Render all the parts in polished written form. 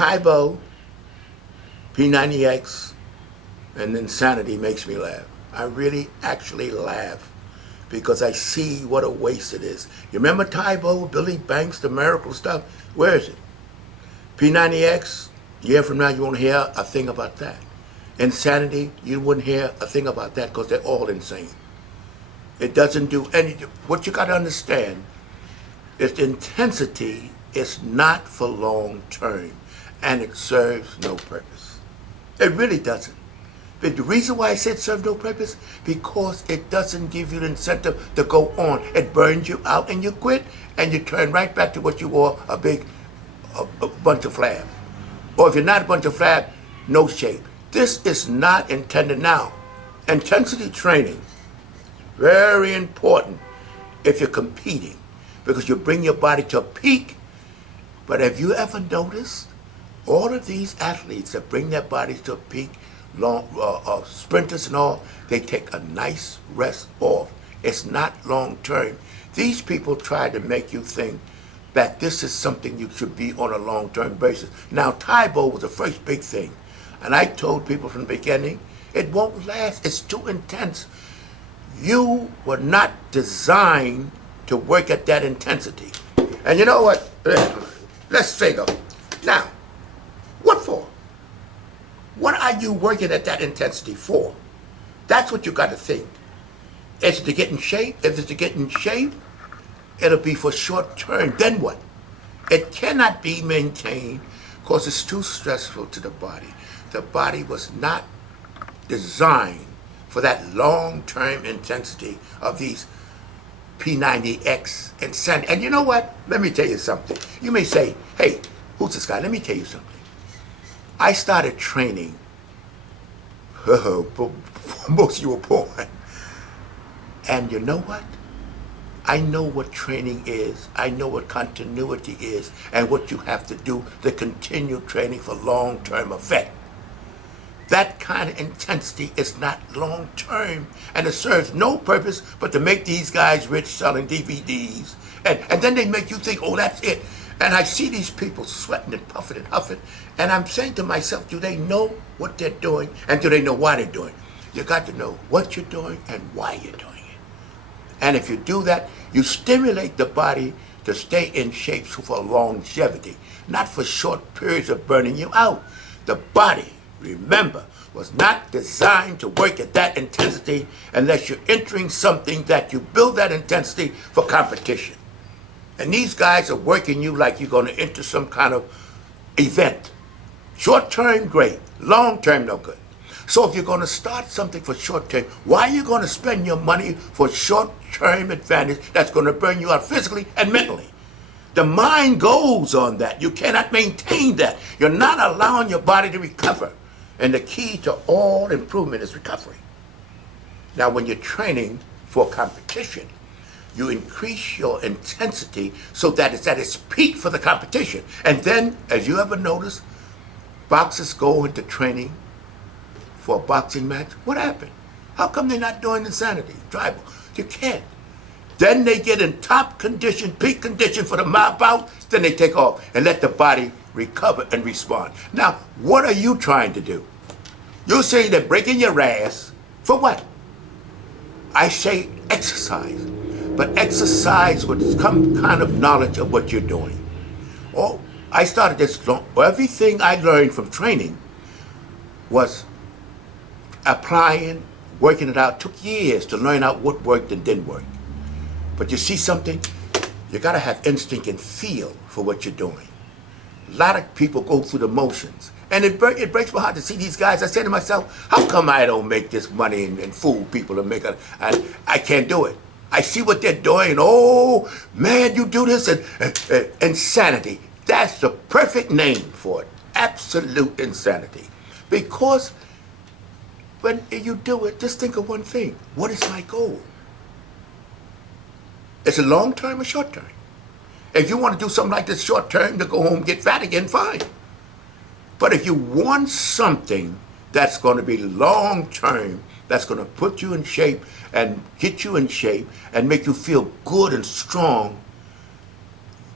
Tybo, P90X, and Insanity makes me laugh. I really actually laugh because I see what a waste it is. You remember Tybo, Billy Banks, the miracle stuff? Where is it? P90X, a year from now you won't hear a thing about that. Insanity, you wouldn't hear a thing about that because they're all insane. It doesn't do any, what you got to understand is the intensity is not for long term and it serves no purpose. It really doesn't. But the reason why I said serve no purpose, because it doesn't give you the incentive to go on. It burns you out and you quit and you turn right back to what you were, a bunch of flab. Or if you're not a bunch of flab, no shape. This is not intended now. Intensity training, very important if you're competing because you bring your body to a peak. But have you ever noticed all of these athletes that bring their bodies to a peak, sprinters and all, they take a nice rest off. It's not long term. These people try to make you think that this is something you should be on a long-term basis. Now, Tybo was the first big thing. And I told people from the beginning, it won't last. It's too intense. You were not designed to work at that intensity. And you know what? Let's figure. Now, what for? What are you working at that intensity for? That's what you got to think. Is it to get in shape? If it's to get in shape, it'll be for short term. Then what? It cannot be maintained because it's too stressful to the body. The body was not designed for that long-term intensity of these P90X and Sen. And you know what? Let me tell you something. You may say, hey, who's this guy? Let me tell you something. I started training, most of you were born. And you know what? I know what training is. I know what continuity is and what you have to do to continue training for long-term effect. That kind of intensity is not long-term, and it serves no purpose but to make these guys rich selling DVDs. And then they make you think, oh, that's it. And I see these people sweating and puffing and huffing, and I'm saying to myself, do they know what they're doing, and do they know why they're doing it? You got to know what you're doing and why you're doing it. And if you do that, you stimulate the body to stay in shape for longevity, not for short periods of burning you out. The body, remember, was not designed to work at that intensity unless you're entering something that you build that intensity for competition. And these guys are working you like you're going to enter some kind of event. Short term, great. Long term, no good. So if you're going to start something for short term, why are you going to spend your money for short term advantage that's going to burn you out physically and mentally? The mind goes on that. You cannot maintain that. You're not allowing your body to recover. And the key to all improvement is recovery. Now, when you're training for competition, you increase your intensity so that it's at its peak for the competition. And then, as you ever notice, boxers go into training for a boxing match. What happened? How come they're not doing insanity, tribal? You can't. Then they get in top condition, peak condition for the bout, then they take off and let the body recover and respond. Now, what are you trying to do? You're saying they're breaking your ass for what? I say exercise, but exercise with some kind of knowledge of what you're doing. Oh, I started this long, everything I learned from training was applying, working it out. Took years to learn out what worked and didn't work. But you see something? You gotta have instinct and feel for what you're doing. A lot of people go through the motions. And it breaks my heart to see these guys. I say to myself, how come I don't make this money and fool people and make it? I can't do it. I see what they're doing, and oh, man, you do this, and insanity. That's the perfect name for it. Absolute insanity. Because when you do it, just think of one thing. What is my goal? Is it long term or short term? If you want to do something like this short term to go home and get fat again, fine. But if you want something that's going to be long term, that's going to put you in shape and get you in shape and make you feel good and strong,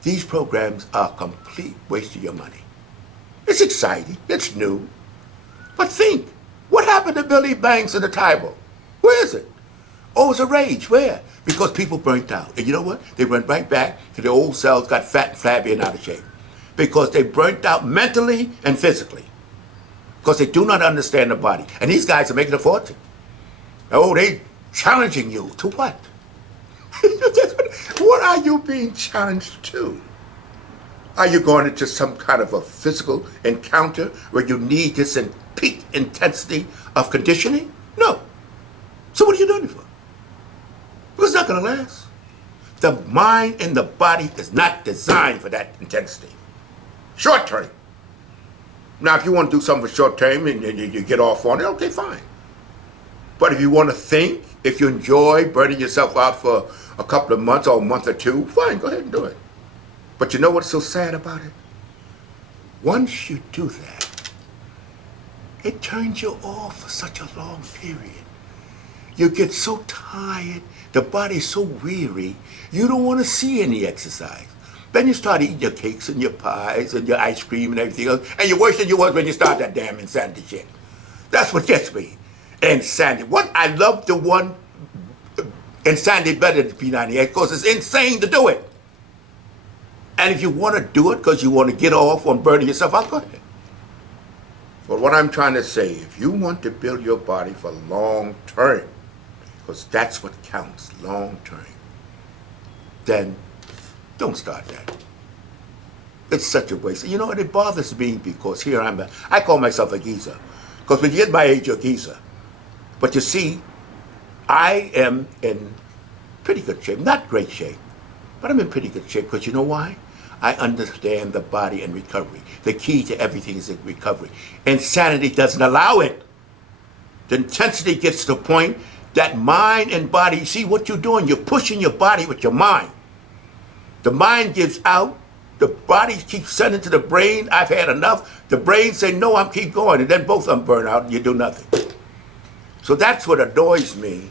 these programs are a complete waste of your money. It's exciting. It's new. But think, what happened to Billy Banks and the Tybo? Where is it? Oh, it's a rage. Where? Because people burnt out. And you know what? They went right back to their old selves, got fat and flabby and out of shape. Because they burnt out mentally and physically. Because they do not understand the body. And these guys are making a fortune. Oh, they challenging you. To what? What are you being challenged to? Are you going into some kind of a physical encounter where you need this in peak intensity of conditioning? No. So what are you doing it for? Because it's not going to last. The mind and the body is not designed for that intensity. Short term. Now, if you want to do something for short term and you get off on it, okay, fine. But if you want to think, if you enjoy burning yourself out for a couple of months or a month or two, fine, go ahead and do it. But you know what's so sad about it? Once you do that, it turns you off for such a long period. You get so tired, the body's so weary, you don't want to see any exercise. Then you start eating your cakes and your pies and your ice cream and everything else, and you're worse than you was when you started that damn insanity shit. That's what gets me. Insanity. What I love the one insanity better than P90X because it's insane to do it. And if you want to do it because you want to get off on burning yourself out, go ahead. But what I'm trying to say, if you want to build your body for long term, because that's what counts, long term, then don't start that. It's such a waste. You know what? It bothers me because here I call myself a geezer. Because when you get my age, you're a geezer. But you see, I am in pretty good shape. Not great shape, but I'm in pretty good shape because you know why? I understand the body and recovery. The key to everything is recovery. Insanity doesn't allow it. The intensity gets to the point that mind and body, you see what you're doing, you're pushing your body with your mind. The mind gives out, the body keeps sending to the brain, I've had enough. The brain say, no, I'm keep going. And then both of them burn out and you do nothing. So that's what annoys me.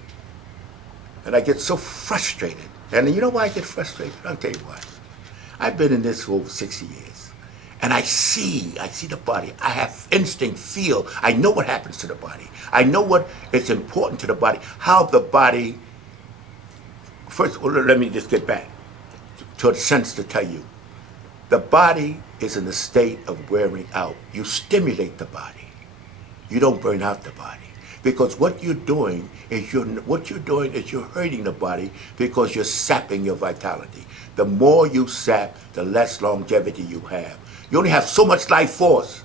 And I get so frustrated. And you know why I get frustrated? I'll tell you why. I've been in this for over 60 years. And I see the body. I have instinct, feel. I know what happens to the body. I know what is important to the body. How the body, first, well, let me just get back to a sense to tell you. The body is in a state of wearing out. You stimulate the body. You don't burn out the body. Because what you're doing is you're hurting the body because you're sapping your vitality. The more you sap, the less longevity you have. You only have so much life force.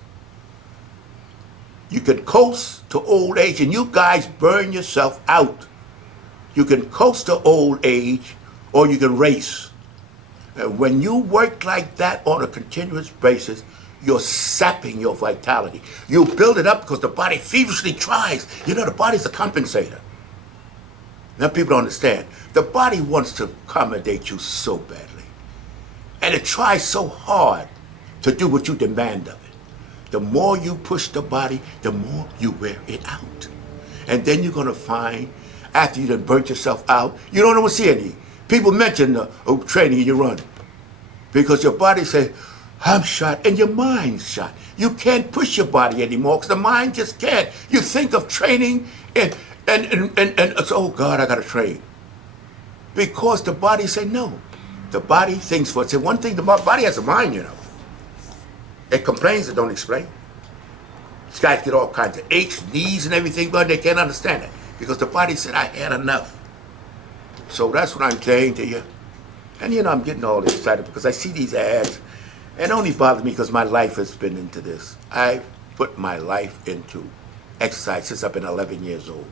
You can coast to old age, and you guys burn yourself out. You can coast to old age, or you can race. And when you work like that on a continuous basis, you're sapping your vitality. You build it up because the body feverishly tries. You know, the body's a compensator. Now people don't understand. The body wants to accommodate you so badly. And it tries so hard to do what you demand of it. The more you push the body, the more you wear it out. And then you're going to find, after you done burnt yourself out, you don't want to see any. People mention training you run. Because your body says, I'm shot, and your mind's shot. You can't push your body anymore because the mind just can't. You think of training and it's, oh God, I got to train. Because the body say no. The body thinks for itself. One thing, the body has a mind, you know. It complains, it don't explain. These guys get all kinds of aches, knees and everything, but they can't understand it. Because the body said, I had enough. So that's what I'm saying to you. And you know, I'm getting all excited because I see these ads. And it only bothers me because my life has been into this. I put my life into exercise since I've been 11 years old.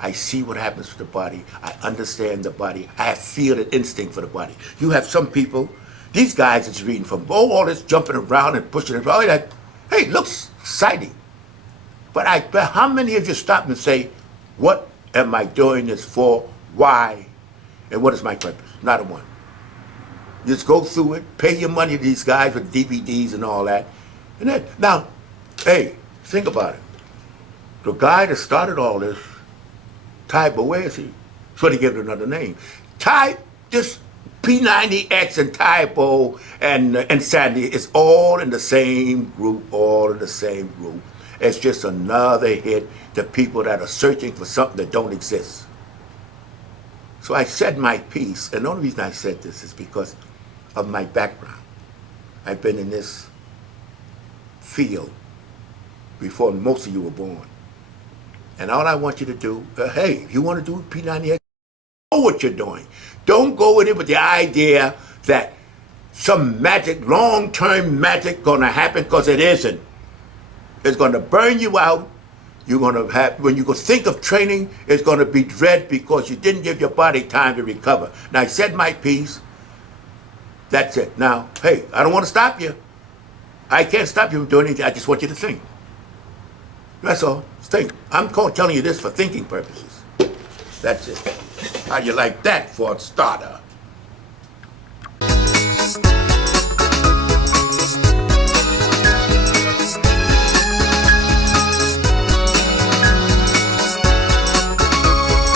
I see what happens to the body. I understand the body. I have feel and instinct for the body. You have some people, these guys that's reading from all this jumping around and pushing it around, like, hey, looks exciting. But how many of you stop and say, what am I doing this for? Why? And what is my purpose? Not a one. Just go through it, pay your money to these guys with DVDs and all that. And then, now, hey, think about it. The guy that started all this, Tybo, where is he? So they gave it another name. This P90X and Typo and Sandy is all in the same group, all in the same group. It's just another hit to people that are searching for something that don't exist. So I said my piece, and the only reason I said this is because of my background. I've been in this field before most of you were born. And all I want you to do, hey, if you want to do P90X, know what you're doing. Don't go in it with the idea that some magic, long-term magic gonna happen, because it isn't. It's gonna burn you out. You're gonna have, when you go think of training, it's gonna be dread because you didn't give your body time to recover. Now I said my piece, that's it. Now, hey, I don't want to stop you. I can't stop you from doing anything, I just want you to think. That's all. Think. I'm telling you this for thinking purposes. That's it. How you like that for a starter?